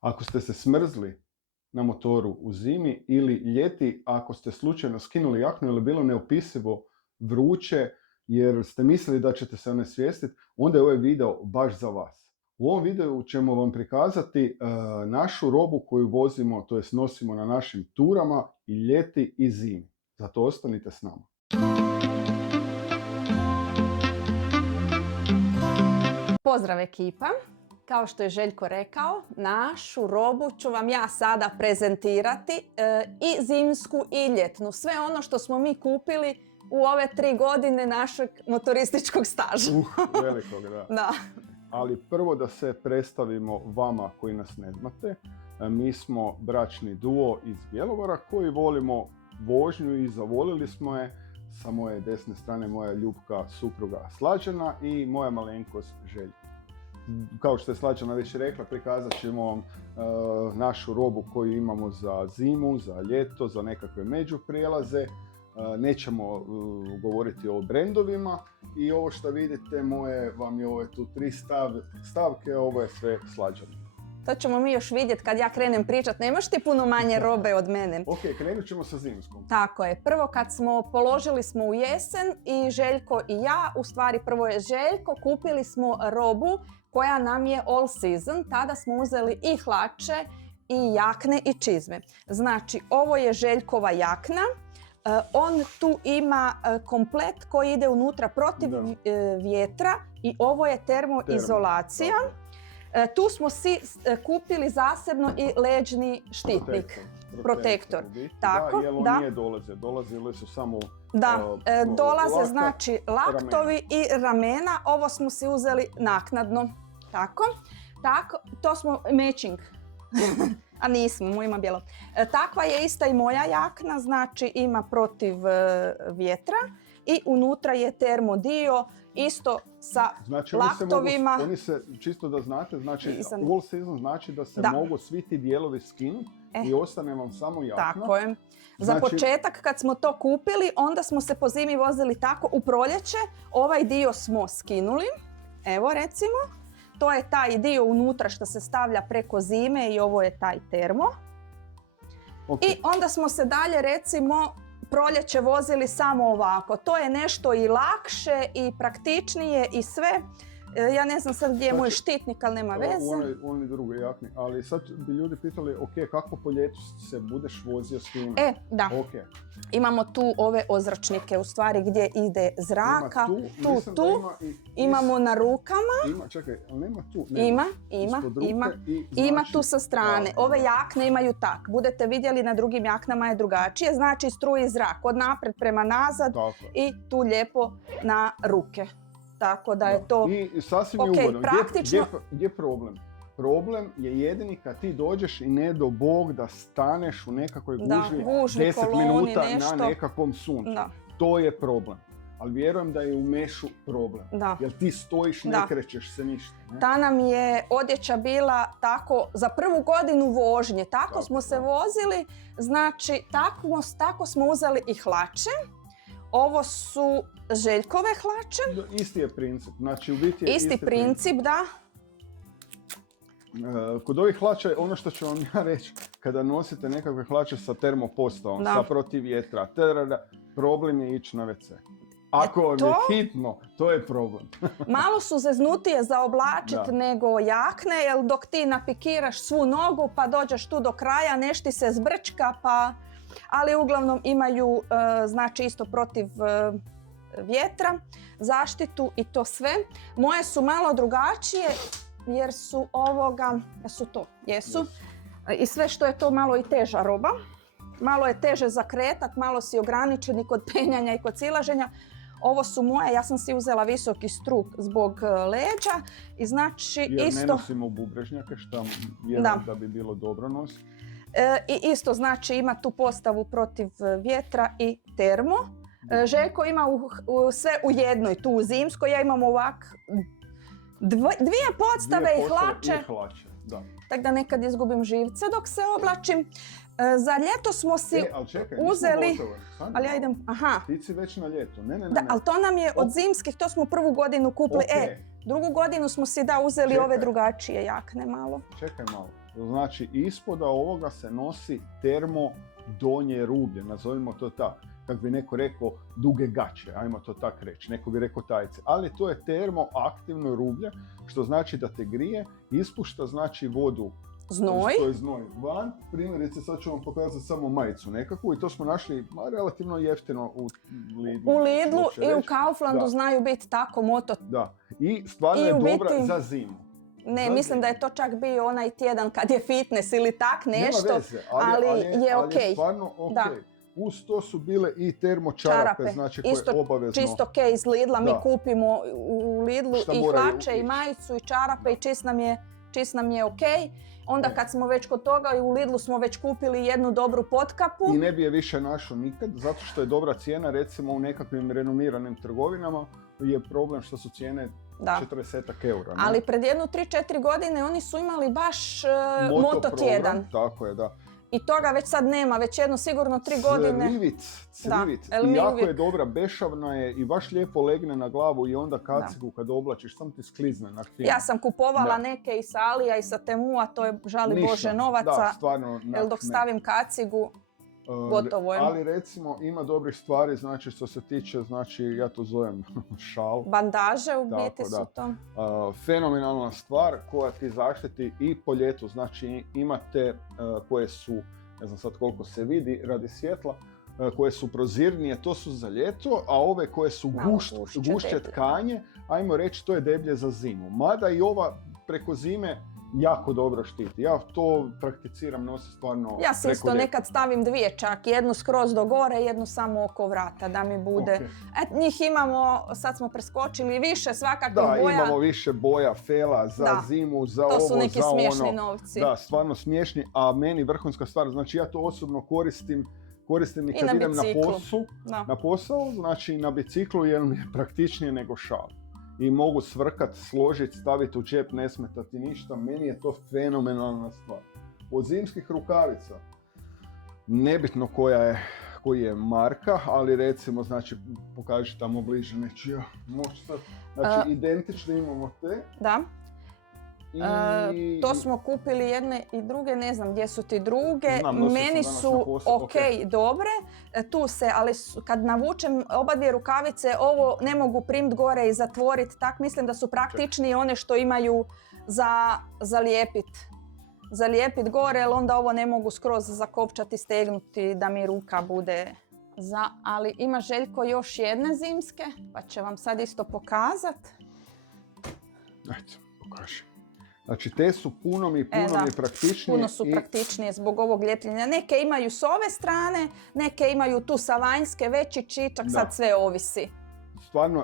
Ako ste se smrzli na motoru u zimi ili ljeti, ako ste slučajno skinuli jaknu ili bilo neopisivo vruće jer ste mislili da ćete se onesvijestiti, onda je ovaj video baš za vas. U ovom videu ćemo vam prikazati našu robu koju vozimo, to jest nosimo na našim turama i ljeti i zimi. Zato ostanite s nama. Pozdrav ekipa! Kao što je Željko rekao, našu robu ću vam ja sada prezentirati i zimsku i ljetnu. Sve ono što smo mi kupili u ove 3 godine našeg motorističkog staža. Velikog, da. Da. Ali prvo da se predstavimo vama koji nas ne znate. Mi smo bračni duo iz Bjelovara koji volimo vožnju i zavolili smo je. Sa moje desne strane moja ljubka supruga Slađana i moja malenkost Željko. Kao što je Slađana već rekla, prikazat ćemo vam našu robu koju imamo za zimu, za ljeto, za nekakve međuprijelaze. Nećemo govoriti o brendovima i ovo što vidite moje vam je ove tu 3 stavke, ovo je sve Slađana. To ćemo mi još vidjeti kad ja krenem pričat. Nemaš ti puno manje robe od mene. Ok, krenut ćemo sa zimskom. Tako je. Prvo kad smo položili smo u jesen i Željko i ja, u stvari prvo je Željko, kupili smo robu koja nam je all season. Tada smo uzeli i hlače i jakne i čizme. Znači, ovo je Željkova jakna. On tu ima komplet koji ide unutra protiv vjetra i ovo je termoizolacija. Tu smo si kupili zasebno i leđni štitnik, protektor. Tako, da, jer on nije dolazili su samo dolaze znači laktovi i ramena, ovo smo si uzeli naknadno. Tako, to smo matching. A nismo, mu ima bijelo. Takva je ista i moja jakna, znači ima protiv vjetra i unutra je termodio, isto sa laktovima. Oni se, čisto da znate, znači all season znači da se mogu svi ti dijelovi skinuti i ostane vam samo jakna. Tako je. Za početak kad smo to kupili, onda smo se po zimi vozili tako u proljeće. Ovaj dio smo skinuli, evo recimo. To je taj dio unutra što se stavlja preko zime i ovo je taj termo. I onda smo se dalje recimo proljeće vozili samo ovako. To je nešto i lakše i praktičnije i sve. Ja ne znam sad gdje je moj štitnik, ali nema veze. On je druge jakne, ali sad bi ljudi pitali, ok, kako po ljetu se budeš vozio s time? Da. Imamo tu ove ozračnike, u stvari gdje ide zraka. Imamo na rukama. Čekaj, ali nema tu? Ima tu sa strane. Ove jakne imaju tak. Budete vidjeli na drugim jaknama je drugačije. Znači struji zrak od napred prema nazad i tu lijepo na ruke. Tako da je to i sasvim je ugodno. Gdje je problem? Problem je jedini kad ti dođeš i ne do Bog da staneš u nekakvoj gužvi 10 minuta na nekakvom suncu. To je problem. Ali vjerujem da je u mešu problem. Jer ti stojiš, ne krećeš se ništa. Ta nam je odjeća bila tako za prvu godinu vožnje. Tako smo se vozili, znači tako smo uzeli i hlače. Ovo su Željkove hlače. Isti je princip. Znači, u biti je isti princip, da. Kod ovih hlača, ono što ću vam ja reći, kada nosite nekakve hlače sa termopostavom, sa protiv vjetra, problem je ići na WC. Ako vam je hitno, to je problem. Malo su zeznutije za oblačiti nego jakne, jer dok ti napikiraš svu nogu pa dođeš tu do kraja, nešti se zbrčka pa... Ali uglavnom imaju znači isto protiv vjetra, zaštitu i to sve. Moje su malo drugačije jer su jesu. I sve što je to malo i teža roba. Malo je teže za kretat, malo si ograničeni kod penjanja i kod silaženja. Ovo su moje, ja sam si uzela visoki struk zbog leđa i znači jer ne nosimo bubrežnjake, što vjerujem da bi bilo dobro nositi. I isto znači ima tu postavu protiv vjetra i termo. Željko ima sve u jednoj, tu u zimskoj, ja imam ovak 2 podstave i hlače. Tako da nekad izgubim živce dok se oblačim. Za ljeto smo si uzeli... Ali ja idem, Ti si već na ljetu. Ne. Ali to nam je od zimskih, to smo prvu godinu kupili. Drugu godinu smo si uzeli ove drugačije jakne malo. Čekaj malo. Znači, ispoda ovoga se nosi termo donje rublje, nazovimo to tako. Kako bi neko rekao, duge gaće, ajmo to tako reći. Neko bi rekao tajce. Ali to je termoaktivno rublje, što znači da te grije, ispušta znači vodu. Znoj. To je znoj van. Primjerice, sad ću vam pokazati samo majicu nekakvu i to smo našli relativno jeftino u Lidlu. U Lidlu i u Kauflandu da. Znaju biti tako moto. Da. I stvarno je dobra za zimu. Ne, mislim da je to čak bio onaj tjedan kad je fitness ili tak nešto. Nema veze, ali je okej. Ali je stvarno okej. Da. Uz to su bile i termočarape, znači koje isto je obavezno. Čisto okej iz Lidla, mi Da. kupimo u Lidlu Šta i moraju hlače i ići. majicu i čarape i čist nam je okej. Onda kad smo već kod toga i u Lidlu smo već kupili jednu dobru potkapu. I ne bi je više našao nikad, zato što je dobra cijena, recimo u nekakvim renomiranim trgovinama je problem što su cijene 40 eura. Ne? Ali pred jednu 3-4 godine oni su imali baš moto tjedan. Tako je, da. I toga već sad nema, već jedno sigurno 3 godine. Crivic. Da, I jako je dobra, bešavna je i baš lijepo legne na glavu i onda kacigu kad oblačiš, sam ti sklizne na fino. Ja sam kupovala neke i sa Alija i sa Temua, to je žali Bože novaca. Da, stvarno. Jer dok stavim kacigu, gotovo je. Ali recimo ima dobrih stvari, znači što se tiče, znači ja to zovem šal. Bandaže u biti su to. Fenomenalna stvar koja ti zaštiti i po ljetu, znači imate koje su, ne znam sad koliko se vidi radi svjetla, koje su prozirnije, to su za ljeto, a ove koje su gušće tkanje, ajmo reći to je deblje za zimu. Mada i ova preko zime jako dobro štiti. Ja to prakticiram, nosim stvarno ja si isto nekad stavim dvije čak, jednu skroz do gore, jednu samo oko vrata da mi bude. Okay. Njih imamo, sad smo preskočili više svakakvih boja. Da, imamo više boja, fela za zimu, za ovo, za ono. To su neki smiješni novci. Da, stvarno smiješni, a meni vrhunska stvar, znači ja to osobno koristim i kad idem na posao, znači na biciklu jer mi je praktičnije nego šal. I mogu svrkat, složiti, staviti u džep, ne smetati ništa. Meni je to fenomenalna stvar. Od zimskih rukavica, nebitno koji je marka, ali recimo, znači, pokaži tamo bliže, neću ja moći sad. Znači, identično imamo te. Da. To smo kupili jedne i druge, ne znam gdje su ti druge. Meni su dobre. Tu se, ali kad navučem oba dvije rukavice, ovo ne mogu primt gore i zatvoriti. Tak mislim da su praktičnije one što imaju za lijepit gore, jer onda ovo ne mogu skroz zakopčati, stegnuti da mi ruka bude ali ima Željko još jedne zimske, pa će vam sad isto pokazat. Ajde, pokaži. Znači, te su puno mi praktičnije. Puno su praktičnije zbog ovog ljepljenja. Neke imaju s ove strane, neke imaju tu sa vanjske, veći čičak, sad sve ovisi.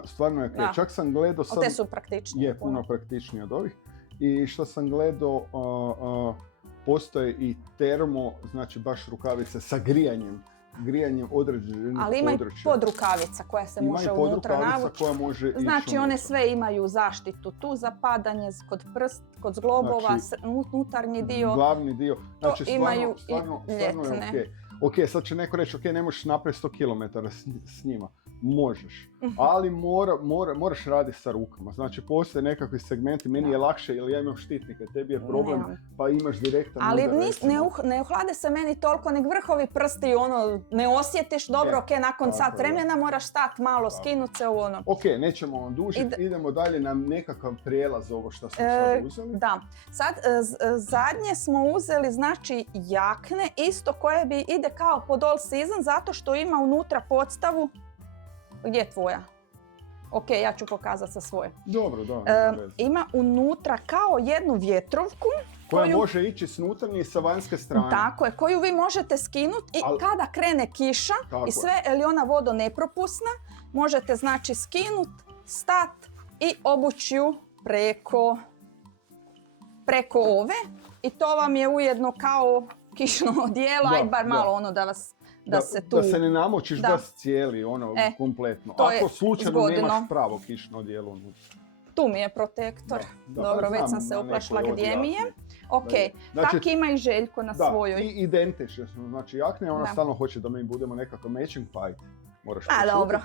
Stvarno je okej. Čak sam gledao sad... Te su praktičnije. Je, puno praktičnije od ovih. I što sam gledao, postoje i termo, znači baš rukavice sa grijanjem određenih područja. Ali ima i podrukavica koja se može unutra navući. Znači one sve imaju zaštitu. Tu za padanje kod kod zglobova, unutarnji dio. Glavni dio. Znači imaju stvarno i ljetne. je okej. Ok, sad će neko reći, ok, ne možeš napraviti 100 km s njima. Možeš, ali moraš raditi sa rukama. Znači, postoje nekakvi segmenti, meni je lakše jer ja imam štitnike, tebi je problem, pa imaš direktan udar. Ali ne uhlade se meni toliko, nek vrhovi prsti, ne osjetiš, dobro, ok, nakon sat vremena moraš stati malo, skinuti se ono. Ok, nećemo vam dužiti, idemo dalje na nekakav prijelaz ovo što smo sad uzeli. Da, sad zadnje smo uzeli, znači, jakne, isto koje ide kao pod all season, zato što ima unutra podstavu. Gdje je tvoja? Ok, ja ću pokazati sa svoje. Dobro, da. Ima unutra kao jednu vjetrovku. Koja može ići s unutarnje i sa vanjske strane. Tako je, koju vi možete skinuti i kada krene kiša i sve, ili ona vodo nepropusna, možete znači skinuti, stat i obući ju preko ove. I to vam je ujedno kao kišno odijelo, aj bar malo ono da vas... Da se ne namočiš baš cijeli, kompletno. Ako slučajno nemaš pravo kišno odijelo. Tu mi je protektor. Dobro, već sam se uplašila gdje mi je. Ok, tak ima i Željko na svojoj. I identično. Znači, jakne, ona stalno hoće da mi budemo nekakav matching fight. Moraš dobro.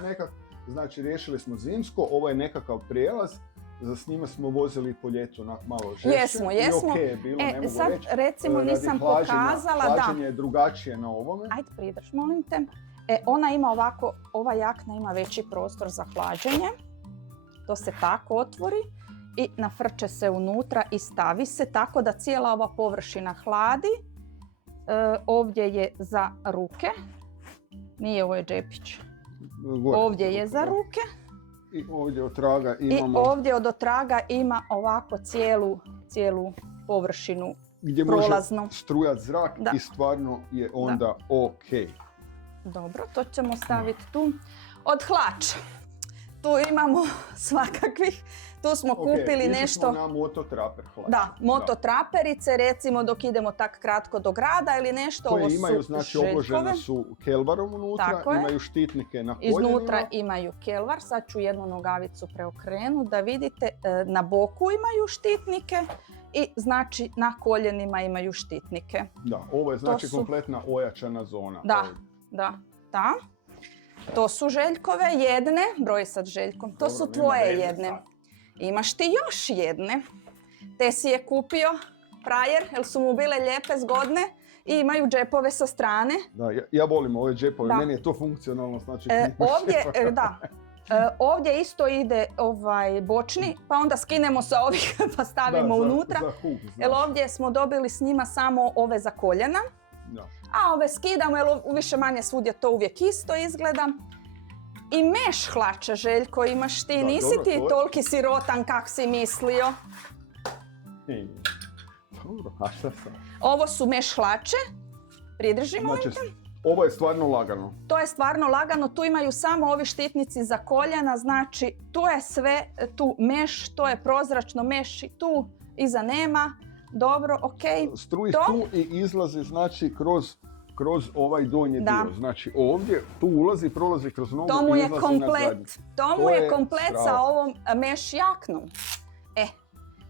Znači, riješili smo zimsko, ovo je nekakav prijelaz. s njima smo vozili po ljetu malo žešće. Jesmo. I okej je bilo, ne mogu sad reći. recimo Radi nisam pokazala, hlađenje je drugačije na ovome. Ajde pridrž, molim te. Ona ima ovako, ova jakna ima veći prostor za hlađenje. To se tako otvori i nafrče se unutra i stavi se tako da cijela ova površina hladi. Ovdje je za ruke. Nije, ovo je džepić. Gore. Ovdje je za ruke. I ovdje od traga imamo... I ovdje od otraga ima ovako cijelu površinu gdje prolaznu. može strujat zrak Da. i stvarno je onda ok. Dobro, to ćemo staviti tu. Od hlača. Tu imamo svakakvih. Tu smo kupili nešto... Smo na mototraper hlač. Da, mototraperice, recimo dok idemo tak kratko do grada ili nešto. Koje ovo imaju, su znači željkove. obložene su kelvarom unutra, Tako je. imaju štitnike na koljenima. Iznutra imaju kelvar, sad ću jednu nogavicu preokrenuti da vidite, na boku imaju štitnike i znači na koljenima imaju štitnike. Da, ovo je znači su... kompletna ojačana zona. Da. To su Željkove jedne, broj sad Željkom, to su tvoje jedne. Imaš ti još jedne. Te si je kupio frajer, jer su mu bile lijepe, zgodne i imaju džepove sa strane. Da, ja volim ove džepove, Da. meni je to funkcionalno, znači... Ovdje isto ide bočni, pa onda skinemo sa ovih pa stavimo unutra. Za huk, Jer ovdje smo dobili s njima samo ove za koljena, da. a ove skidamo jer više manje svudje to uvijek isto izgleda. I meš hlače, Željko, imaš ti, nisi dobro, ti to je... toliki sirotan kak si mislio. Dobro, a šta sam? Ovo su meš hlače, pridrži molim te. Znači, ovo je stvarno lagano. To je stvarno lagano, tu imaju samo ovi štitnici za koljena, znači tu je sve, tu meš, to je prozračno meš i tu iza nema. Dobro, okej. Struji tu i izlazi znači kroz ovaj donji dio. Znači ovdje, tu ulazi, prolazi kroz nogu to mu i je izlazi komplet. nazad. To mu je komplet sa ovom meš jaknom.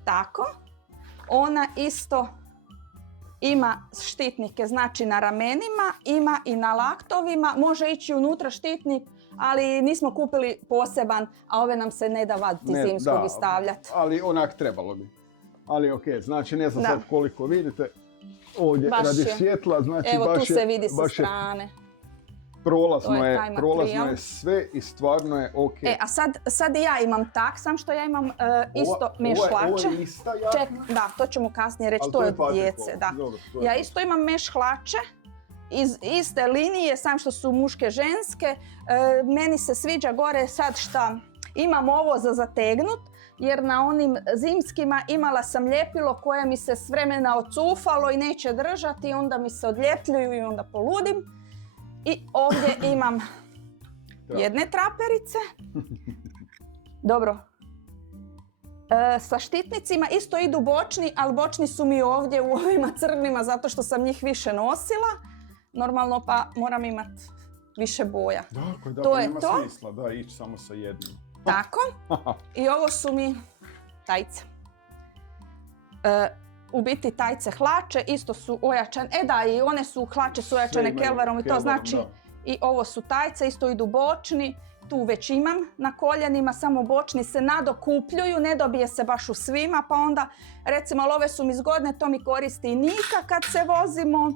Tako. Ona isto ima štitnike, znači na ramenima, ima i na laktovima. Može ići unutra štitnik, ali nismo kupili poseban, a ove nam se ne da vaditi zimskog i stavljati. Ali onak trebalo bi. Ali ok, znači ne znam sad koliko vidite. Ovdje baš radi je svjetla, znači evo, baš tu se vidi sa baš strane. Prolazno je sve i stvarno je ok. A sad i ja imam tak, sam što ja imam isto meš hlače. Ovo je ista jakna? Da, to ćemo kasnije reći, to je od djece. Da. Dobro, ja isto imam meš hlače iz iste linije, sam što su muške, ženske. Meni se sviđa gore sad šta imam ovo za zategnut, jer na onim zimskima imala sam ljepilo koje mi se s vremena ocufalo i neće držati, onda mi se odljepljuju i onda poludim. I ovdje imam jedne traperice. Dobro. Sa štitnicima isto idu bočni, ali bočni su mi ovdje u ovima crnima zato što sam njih više nosila. Normalno pa moram imati više boja. Dakle, to je nema to. Smisla da ići samo sa jednim. Tako. I ovo su mi tajce. U biti tajce hlače, isto su ojačane. I one su hlače su ojačane kelvarom i to znači i ovo su tajce, isto idu bočni. Tu već imam na koljenima, samo bočni se nadokupljuju, ne dobije se baš u svima, pa onda recimo ove su mi zgodne, to mi koristi i Nika kad se vozimo.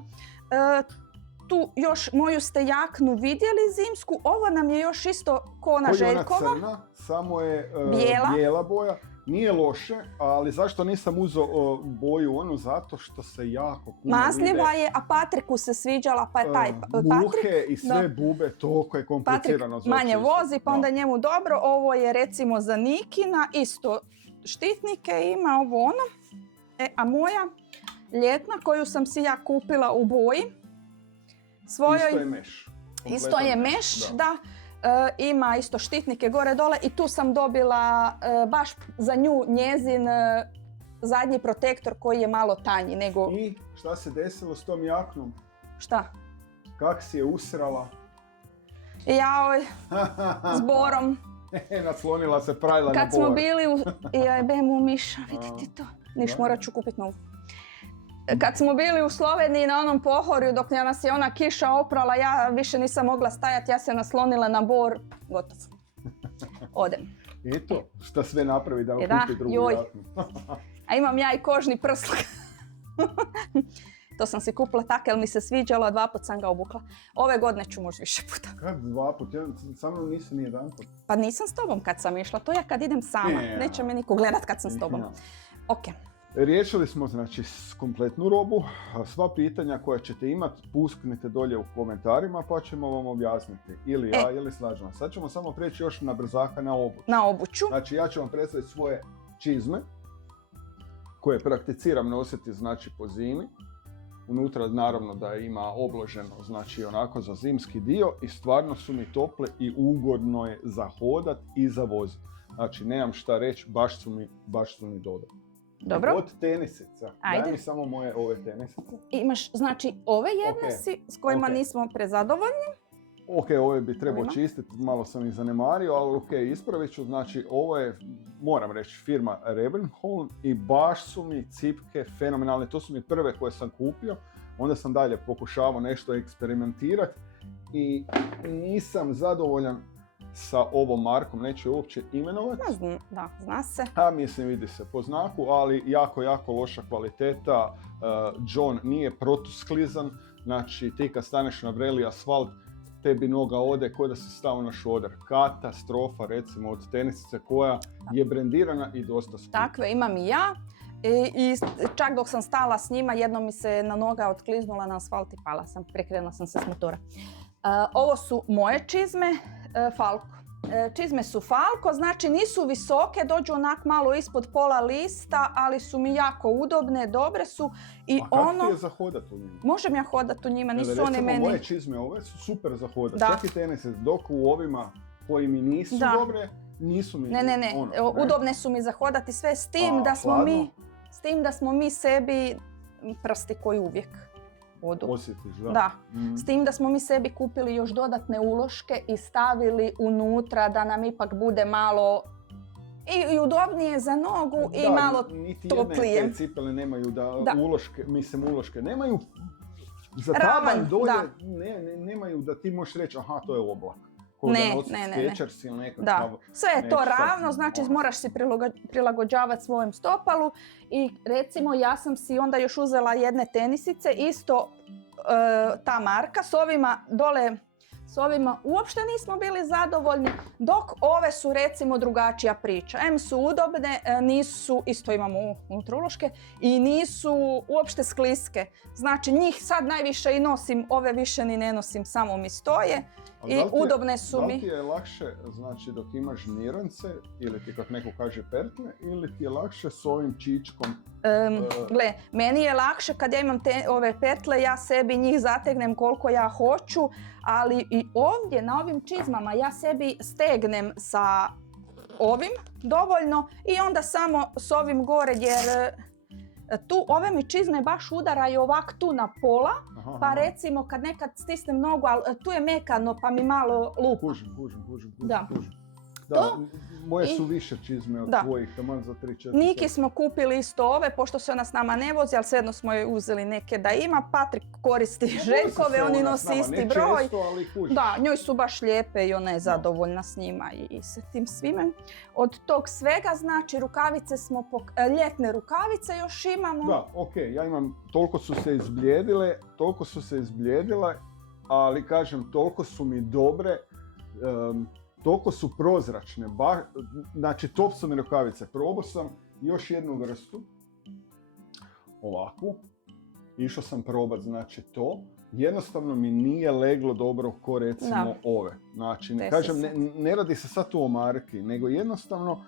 Tu još moju ste jaknu vidjeli zimsku, ovo nam je još isto kona Željkova. Ona crna, samo je bijela boja. Nije loše, ali zašto nisam uzeo boju onu? Zato što se jako puno mazljiva je, a Patriku se sviđala, pa je taj muhe i sve bube, toliko je komplicirano. Patrik manje vozi, pa onda njemu dobro. Ovo je recimo za Nikina, isto štitnike ima, ovo ono. A moja ljetna koju sam si ja kupila u boji svojoj... Isto je meš. Isto je meš, da. Ima isto štitnike gore dole i tu sam dobila baš za nju njezin zadnji protektor koji je malo tanji nego... I šta se desilo s tom jaknom? Šta? Kak si je usrala? Jaoj, s borom. Naslonila se prajla na bor. Kad smo bili u... Bemu Miša, vidite to. Niš, morat ću kupiti novu. Kad smo bili u Sloveniji na onom pohorju, dok nas je ona kiša oprala, ja više nisam mogla stajati, ja se naslonila na bor, gotovo. Odem. Eto, šta sve napravi da Da, kupi drugu joj. jaknu. A imam ja i kožni prsluk. To sam si kupila tako jer mi se sviđalo, a 2 puta sam ga obukla. Ove godine ću možda više puta. Kad 2 put? Ja sa mnom nisi ni jedan put. Pa nisam s tobom kad sam išla, to ja kad idem sama. Ne. Neće me niko gledat kad sam s tobom. Ok. Riješili smo znači kompletnu robu. Sva pitanja koja ćete imati pusknite dolje u komentarima pa ćemo vam objasniti. Ili ja ili slažemo. Sad ćemo samo preći još na brzaka na obuću. Na obuću. Znači ja ću vam predstaviti svoje čizme koje prakticiram nositi znači po zimi. Unutra naravno da ima obloženo znači onako za zimski dio i stvarno su mi tople i ugodno je za hodat i za voziti. Znači nemam šta reći, baš su mi dobre. Dobro. Od tenisica. Ajde. Daj mi samo moje ove tenisice. Imaš znači ove jedne Ok. s kojima Ok. nismo prezadovoljni. Ok, ove bi trebao Ovima? čistiti, malo sam ih zanemario, ali ok, ispravit ću. Znači ovo je, moram reći, firma Rebenholm i baš su mi cipke fenomenalne. To su mi prve koje sam kupio. Onda sam dalje pokušavao nešto eksperimentirati i nisam zadovoljan sa ovom markom, neću je uopće imenovati. Da, zna se. A mislim vidi se po znaku, ali jako loša kvaliteta. John nije protusklizan, znači ti kad staneš na vreli asfalt, tebi noga ode kao da si stao na šoder. Katastrofa recimo od tenisice koja je brendirana i dosta skupa. Takve imam i ja. I čak dok sam stala s njima, jednom mi se na noga otkliznula na asfalt i pala sam, prekrenula sam se s motora. Ovo su moje čizme, Falco. Čizme su Falco, znači nisu visoke, dođu onak malo ispod pola lista, ali su mi jako udobne, dobre su. I a kako ti je za hodat u njima? Možem ja hodat u njima, nisu one meni... Moje čizme ove su super za hodat, Da. čak i tenisice, dok u ovima koji mi nisu dobre, nisu mi... Ne. Udobne su mi za hodati sve s tim da smo mi sebi prsti koji uvijek odu. Osjetiš, da? Da. S tim da smo mi sebi kupili još dodatne uloške i stavili unutra da nam ipak bude malo i udobnije za nogu i malo toplije. Niti jedne te cipele nemaju uloške nemaju za taban dolje, nemaju da ti možeš reći aha, to je oblak. Ne. Da. Sve je to ravno, znači moraš si prilagođavati svojem stopalu i recimo ja sam si onda još uzela jedne tenisice, isto ta marka, s ovima uopšte nismo bili zadovoljni, dok ove su recimo drugačija priča. Su udobne, nisu, isto imamo unutra uloške, i nisu uopšte skliske. Znači njih sad najviše i nosim, ove više ni ne nosim, samo mi stoje. I udobne su mi. Da li ti je lakše, znači dok imaš žmirance, ili ti kako neko kaže pertne, ili ti je lakše s ovim čičkom? Gle, meni je lakše kad ja imam ove petle, ja sebi njih zategnem koliko ja hoću, ali i ovdje na ovim čizmama ja sebi stegnem sa ovim dovoljno i onda samo s ovim gore jer tu ove mi čizme baš udaraju ovak tu na pola, pa recimo kad nekad stisnem nogu, ali tu je mekano pa mi malo lupa. Kužim. Da. Da, moje su više čizme od tvojih, taman za 3-4. Niki smo kupili isto ove, pošto se ona s nama ne vozi, ali svejedno smo joj uzeli neke da ima. Patrik koristi Željkove, oni nosi isti broj. Da, njoj su baš lijepe i ona je zadovoljna s njima i sa tim svime. Od tog svega, znači rukavice smo, ljetne rukavice još imamo. Da, ok, ja imam, toliko su se izblijedile, ali kažem, toliko su mi dobre. Toliko su prozračne, znači top su mi rukavice. Probao sam još jednu vrstu, ovakvu, išao sam probat, znači to. Jednostavno mi nije leglo dobro ko recimo ove. Znači, ne radi se sad tu o marki, nego jednostavno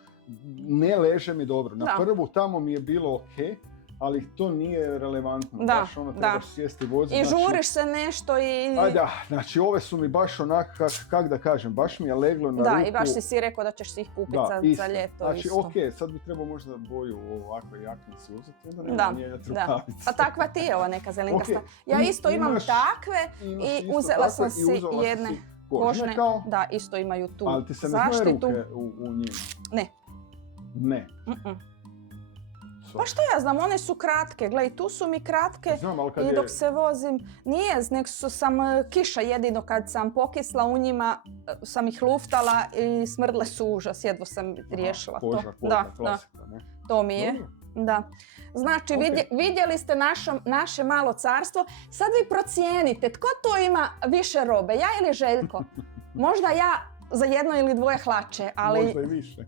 ne leže mi dobro. Na prvu tamo mi je bilo ok, ali to nije relevantno. Baš ono trebaš sjesti voziti. I žuriš se nešto i... Da, znači ove su mi baš onak, kak da kažem, baš mi je leglo na ruku. Da, i baš si rekao da ćeš si ih kupiti za ljeto. Znači, ok, sad bi trebao možda boju ovakve jaknice uzeti, onda nema mijenjati rukavice. Pa takva ti je ova neka zelenkasta. Ja isto imam takve i uzela sam si jedne kožne. Da, isto imaju tu zaštitu. Ali ti se ne znoje ruke u njima? Ne. Ne. su. Pa što ja znam, one su kratke. Gledaj, tu su mi kratke Znam, ali kad i je... dok se vozim. Nije, nek su sam kiša jedino kad sam pokisla u njima, sam ih luftala i smrdle su užas. Jedva sam riješila to. Koža, klasika, ne? To mi je. Dobro. Da. Znači, Ok. vidjeli ste naše malo carstvo. Sad vi procijenite, tko to ima više robe, ja ili Željko? Možda ja za jedno ili dvoje hlače, ali Možda i više.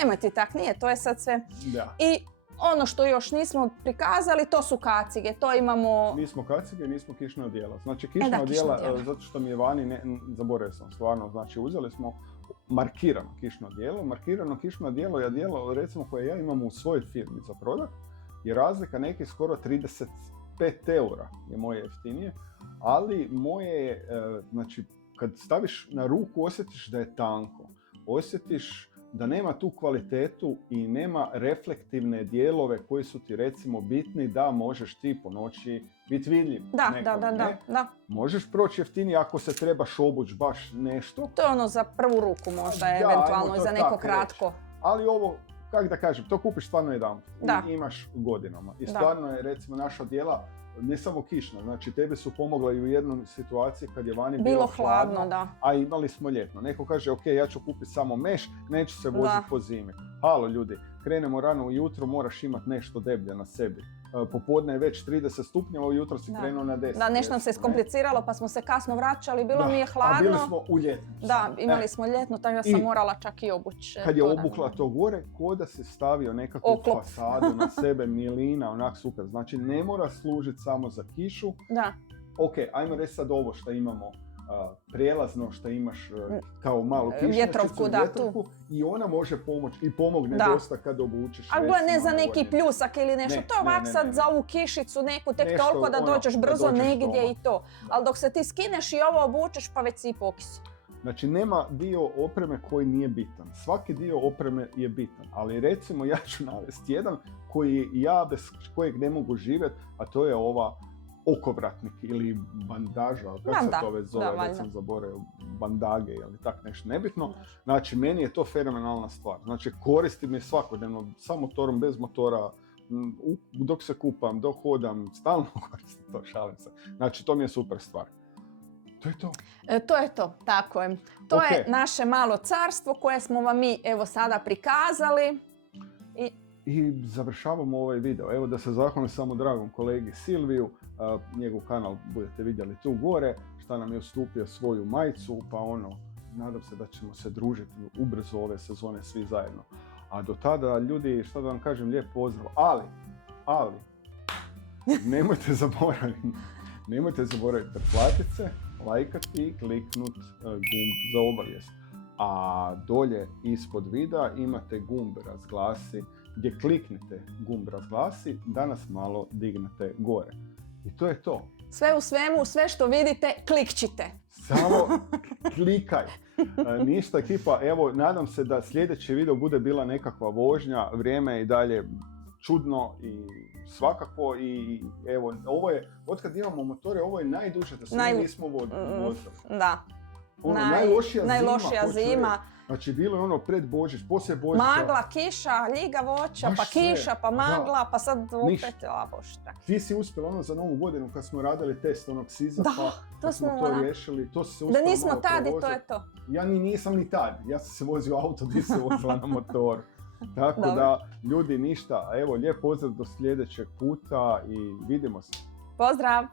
nemoj ti tak, nije, to je sad sve. Da. I ono što još nismo prikazali, to su kacige, to imamo... Nismo kacige, nismo kišna odijela. Znači kišna kišna odijela, odijela. zato što mi je vani, zaboravio sam stvarno, znači uzeli smo markirano kišno odijelo. Markirano kišno odijelo je odijelo, recimo, koje ja imam u svojoj firmi za prodat, je razlika nekih skoro 35 eura je moje jeftinije, ali moje je, znači, kad staviš na ruku osjetiš da je tanko, osjetiš da nema tu kvalitetu i nema reflektivne dijelove koji su ti recimo bitni da možeš ti po noći biti vidljiv. Da. Možeš proći jeftinije ako se trebaš obući baš nešto. To je ono za prvu ruku možda, eventualno, i za neko kratko. Ali ovo, kako da kažem, to kupiš stvarno jedanput i imaš godinama. I stvarno je, recimo, naša odijela ne samo kišna, znači tebe su pomogla i u jednoj situaciji kad je vani bilo hladno, da. A imali smo ljetno. Neko kaže, ok, ja ću kupiti samo meš, neću se voziti po zimi. Halo ljudi, krenemo rano ujutro, moraš imati nešto deblje na sebi. Popodne je već 30 stupnjeva, ujutro si krenuo na 10. Da, nešto nam se iskompliciralo pa smo se kasno vraćali, bilo mi je hladno. A bili smo u ljetnu. Da, imali smo ljetnu, tako da sam morala čak i obući. Kad je obukla to gore, ko da se stavio nekakvu fasadu na sebe, milina, onak super. Znači ne mora služiti samo za kišu. Da. Ok, ajmo reći sad ovo što imamo. Prijelazno što imaš kao malu kišničicu, vjetrovku, i ona može pomoći i pomogne dosta kad obučeš. Ali ne za neki pljusak ili nešto, to ovak sad za ovu kišicu neku, tek nešto, toliko da dođeš brzo negdje i to. Ali dok se ti skineš i ovo obučeš pa već si i pokis. Znači nema dio opreme koji nije bitan. Svaki dio opreme je bitan, ali recimo ja ću navesti jedan koji ja bez kojeg ne mogu živjeti, a to je ova okovratnik ili bandaža, kako se to već zove, već sam zaboravio, bandage ili tak nešto, nebitno. Znači, meni je to fenomenalna stvar. Znači, koristim je svakodnevno, sa motorom, bez motora, dok se kupam, dok hodam, stalno koristim to, šalim se. Znači, to mi je super stvar. To je to. To je to, tako je. To je naše malo carstvo koje smo vam mi evo sada prikazali. I završavamo ovaj video. Evo da se zahvalim samo dragom kolegi Silviju, njegov kanal budete vidjeli tu gore, šta nam je ustupio svoju majicu, pa nadam se da ćemo se družiti ubrzo ove sezone svi zajedno. A do tada, ljudi, šta da vam kažem, lijep pozdrav, ali, nemojte zaboraviti pretplatiti se, lajkati i kliknut gumb za obavijest. A dolje ispod videa imate gumb razglasi, gdje kliknite gumb razglasi da nas malo dignete gore. I to je to. Sve u svemu, sve što vidite, klikćite. Samo klikaj. Ništa ekipa, evo nadam se da sljedeći video bude bila nekakva vožnja, vrijeme je i dalje čudno i svakako i evo, ovo je, otkad imamo motore, ovo je najduže da sve nismo vozili. Da. Najlošija zima. Znači, bilo je pred Božić, poslije Božića. Magla, kiša, ljiga voća, pa kiša, pa magla, pa sad opet labošta. Ti si uspjela za Novu godinu kad smo radili test onog Sizafa, kad smo to riješili, to si se uspjela da nismo tad i to je to. Ja nisam ni tad, ja sam se vozio auto, ti se vozila na motor. Tako da, ljudi, ništa. Evo, lijep pozdrav do sljedećeg puta i vidimo se. Pozdrav!